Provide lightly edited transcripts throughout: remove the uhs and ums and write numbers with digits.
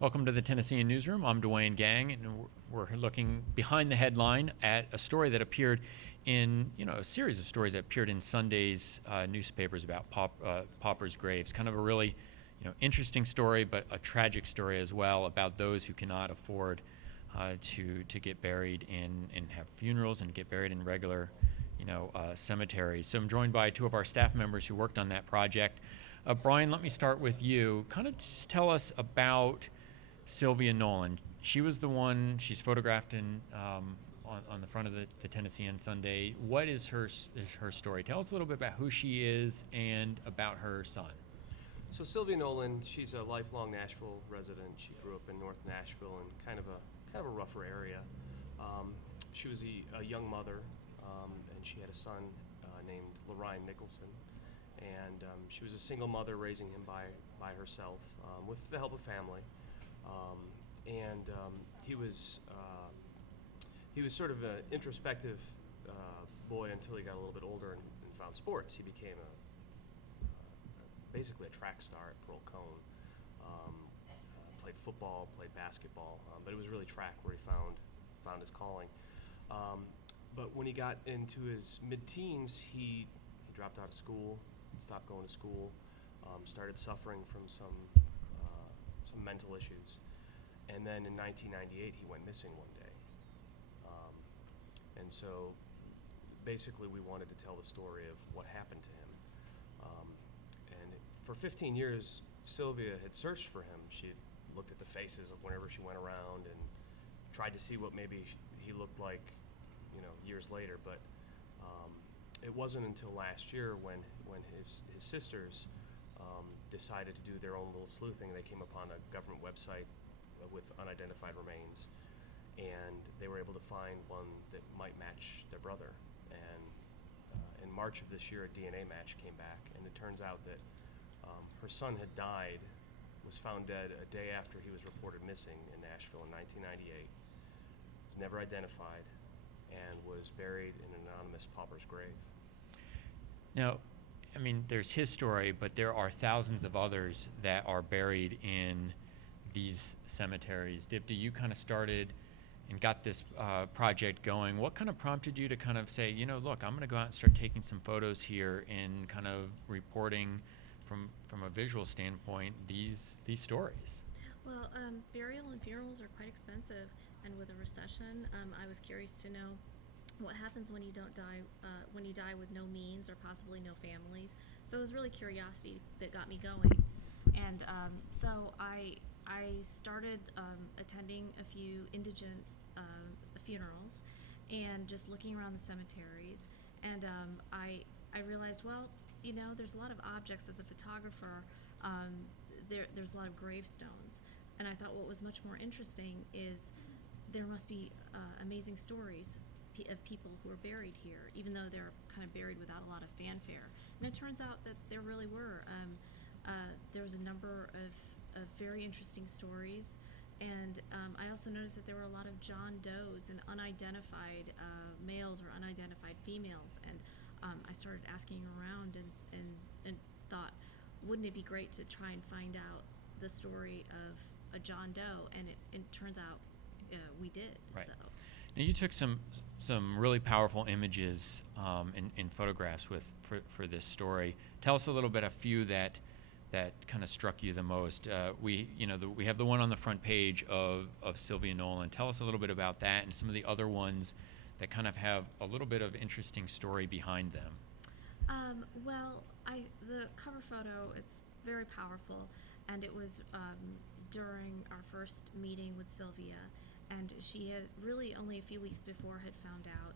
Welcome to the Tennessean Newsroom. I'm Dwayne Gang, and we're looking behind the headline at a story that appeared in, a series of stories that appeared in Sunday's newspapers about Pauper's graves. Kind of a really, interesting story, but a tragic story as well about those who cannot afford to get buried and have funerals and get buried in regular, cemeteries. So I'm joined by two of our staff members who worked on that project. Brian, let me start with you. Kind of just tell us about Sylvia Nolan. She was the one, she's photographed on the front of the Tennessean Sunday. What is her story? Tell us a little bit about who she is and about her son. So Sylvia Nolan, she's a lifelong Nashville resident. She grew up in North Nashville in kind of a rougher area. She was a young mother, and she had a son named Lorine Nicholson. And she was a single mother raising him by herself with the help of family. He was sort of an introspective boy until he got a little bit older and found sports. He became basically a track star at Pearl Cone. Played football, played basketball, but it was really track where he found his calling. But when he got into his mid-teens, he dropped out of school, stopped going to school, started suffering from some mental issues. And then in 1998, he went missing one day. And so basically we wanted to tell the story of what happened to him. And for 15 years, Sylvia had searched for him. She had looked at the faces of whenever she went around and tried to see what maybe he looked like, years later. But it wasn't until last year when his sisters decided to do their own little sleuthing. They came upon a government website with unidentified remains, and they were able to find one that might match their brother. And in March of this year, a DNA match came back, and it turns out that her son had died, was found dead a day after he was reported missing in Nashville in 1998, was never identified, and was buried in an anonymous pauper's grave. Now, there's his story, but there are thousands of others that are buried in these cemeteries. Dipti, you kind of started and got this project going. What kind of prompted you to kind of say, look, I'm going to go out and start taking some photos here and kind of reporting from a visual standpoint these stories? Well, burial and funerals are quite expensive, and with a recession, I was curious to know what happens when you die with no means or possibly no families. So it was really curiosity that got me going, and so I started attending a few indigent funerals and just looking around the cemeteries, and I realized, well, there's a lot of objects as a photographer. There's a lot of gravestones, and I thought what was much more interesting is there must be amazing stories of people who are buried here, even though they're kind of buried without a lot of fanfare. And it turns out that there really were. There was a number of very interesting stories, and I also noticed that there were a lot of John Does and unidentified males or unidentified females, and I started asking around and thought, wouldn't it be great to try and find out the story of a John Doe? And it turns out we did. Right. So. Now, you took some really powerful images in photographs for this story. Tell us a little bit, a few that kind of struck you the most. We have the one on the front page of Sylvia Nolan. Tell us a little bit about that and some of the other ones that kind of have a little bit of interesting story behind them. Well, the cover photo, it's very powerful, and it was during our first meeting with Sylvia, and she had really only a few weeks before had found out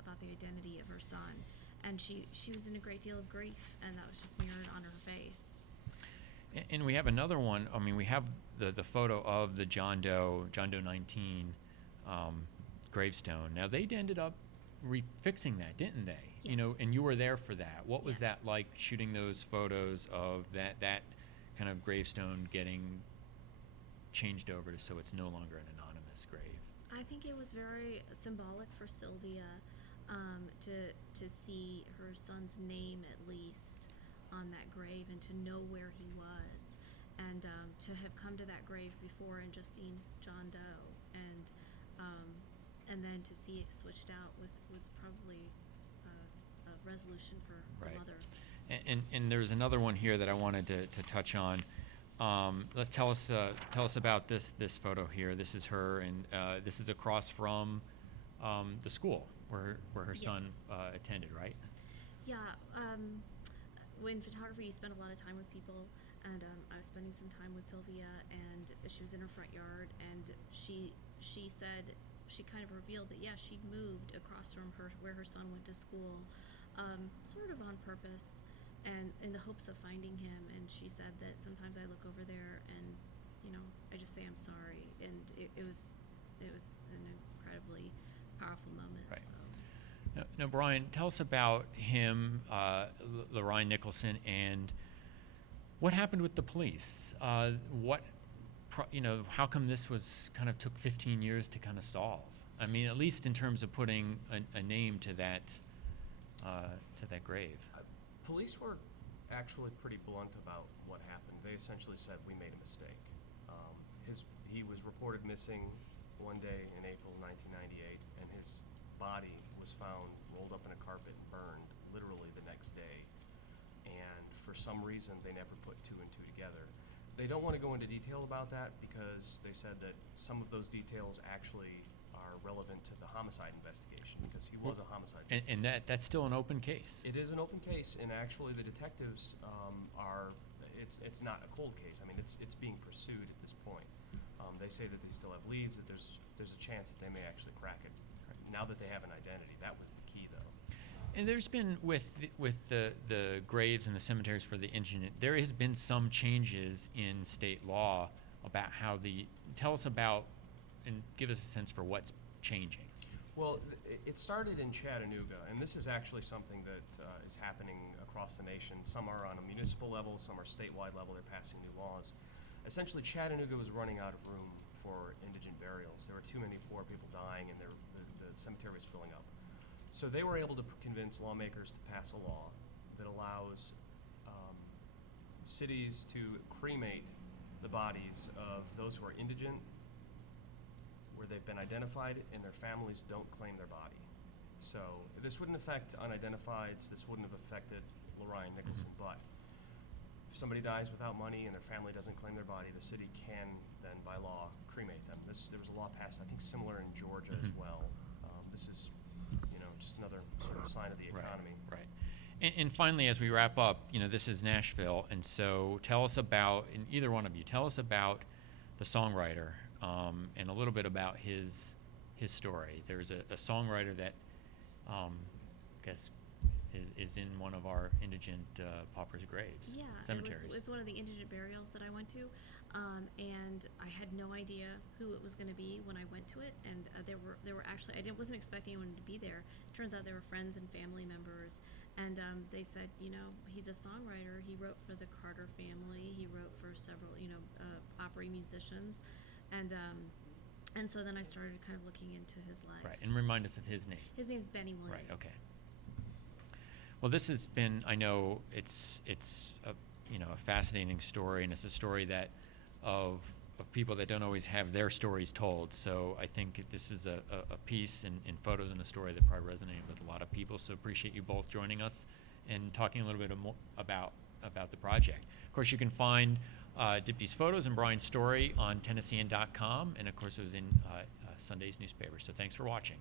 about the identity of her son, and she was in a great deal of grief, and that was just mirrored on her face. And we have another one. We have the photo of the John Doe 19 gravestone. Now, they ended up fixing that, didn't they? Yes. And you were there for that. What was Yes. that like, shooting those photos of that kind of gravestone getting changed over so it's no longer an anonymous grave? I think it was very symbolic for Sylvia to see her son's name at least on that grave and to know where he was. and to have come to that grave before and just seen John Doe, and then to see it switched out was probably a resolution for Right. the mother. And there's another one here that I wanted to touch on. Tell us about this photo here. This is her, and this is across from the school where her Yes. son attended, right? Yeah, in photography, you spend a lot of time with people, and I was spending some time with Sylvia, and she was in her front yard, and she said, she kind of revealed that, yeah, she'd moved across from where her son went to school, sort of on purpose, and in the hopes of finding him. And she said that sometimes I look over there and, I just say I'm sorry, and it was an incredibly powerful moment. Right. So. Now, Brian, tell us about him, Lorraine Nicholson, and what happened with the police. How come this took 15 years to kind of solve? I mean, at least in terms of putting a name to that grave. Police were actually pretty blunt about what happened. They essentially said, we made a mistake. He was reported missing one day in April 1998, and his body was found rolled up in a carpet and burned literally the next day. And for some reason, they never put two and two together. They don't want to go into detail about that because they said that some of those details actually are relevant to the homicide investigation, because he was a homicide victim. And that's still an open case. It is an open case, and actually the detectives it's not a cold case. I mean, it's being pursued at this point. They say that they still have leads, that there's a chance that they may actually crack it. Now that they have an identity, that was the key, though. And there's been, with the graves and the cemeteries for the indigent, there has been some changes in state law about how tell us about and give us a sense for what's changing. Well, it started in Chattanooga, and this is actually something that is happening across the nation. Some are on a municipal level, some are statewide level. They're passing new laws. Essentially, Chattanooga was running out of room for indigent burials. There were too many poor people dying, and the cemetery was filling up. So they were able to convince lawmakers to pass a law that allows cities to cremate the bodies of those who are indigent, where they've been identified and their families don't claim their body. So this wouldn't affect unidentifieds, this wouldn't have affected Lorraine Nicholson, but if somebody dies without money and their family doesn't claim their body, the city can then, by law, cremate them. There was a law passed, I think, similar in Georgia as well. This is, just another sort of sign of the economy. Right. And finally, as we wrap up, this is Nashville, and so tell us about, and either one of you, tell us about the songwriter and a little bit about his story. There's a songwriter that I guess is in one of our indigent paupers' graves, Yeah, cemeteries. it was one of the indigent burials that I went to, and I had no idea who it was going to be when I went to it. And there were actually, wasn't expecting anyone to be there. Turns out there were friends and family members, and they said, he's a songwriter. He wrote for the Carter family. He wrote for several, opera musicians, and so then I started kind of looking into his life. Right, and remind us of his name. His name's Benny Williams. Right. Okay. Well, this has been, I know it's a fascinating story, and it's a story that of people that don't always have their stories told. So I think this is a piece in photos and a story that probably resonated with a lot of people. So appreciate you both joining us and talking a little bit more about the project. Of course, you can find Dipti's photos and Brian's story on Tennessean.com, and of course it was in Sunday's newspaper. So thanks for watching.